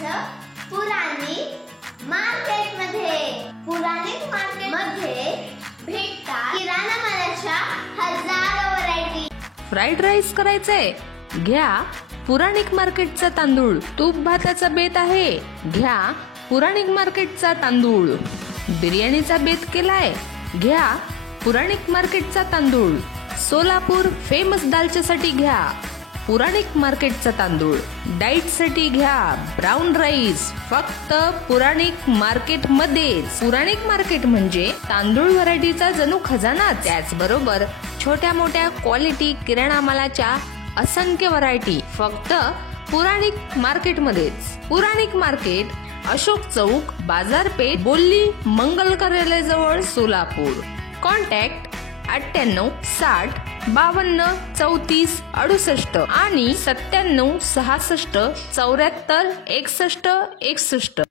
जायचं पुराणिक मार्केटमध्ये। पुराणिक मार्केटमध्ये भेटतात किराणा मालाच्या हजारो व्हरायटी। फ्राईड राईस करायचंय, घ्या पुराणिक मार्केटचा तांदूळ। तूप भाताचा बेत आहे, घ्या पुराणिक मार्केटचा तांदूळ। बिर्याणीचा बेत केलाय, घ्या पुराणिक मार्केटचा तांदूळ। सोलापूर फेमस दालच्यासाठी घ्या पुराणिक मार्केटचा तांदूळ। डाईट साठी घ्या ब्राऊन राईस, फक्त पुराणिक मार्केट मध्येच। पुराणिक मार्केट म्हणजे तांदूळ व्हरायटीचा जणू खजाना। त्याचबरोबर छोट्या मोठ्या क्वालिटी किराणा मालाच्या असंख्य व्हरायटी फक्त पुराणिक मार्केट मध्येच। पुराणिक मार्केट, अशोक चौक, बाजारपेठ, बोल्ली, मंगल कार्यालयाजवळ, सोलापूर। कॉन्टॅक्ट 98 60 52 34 68 आणि 97 66 74 61 61।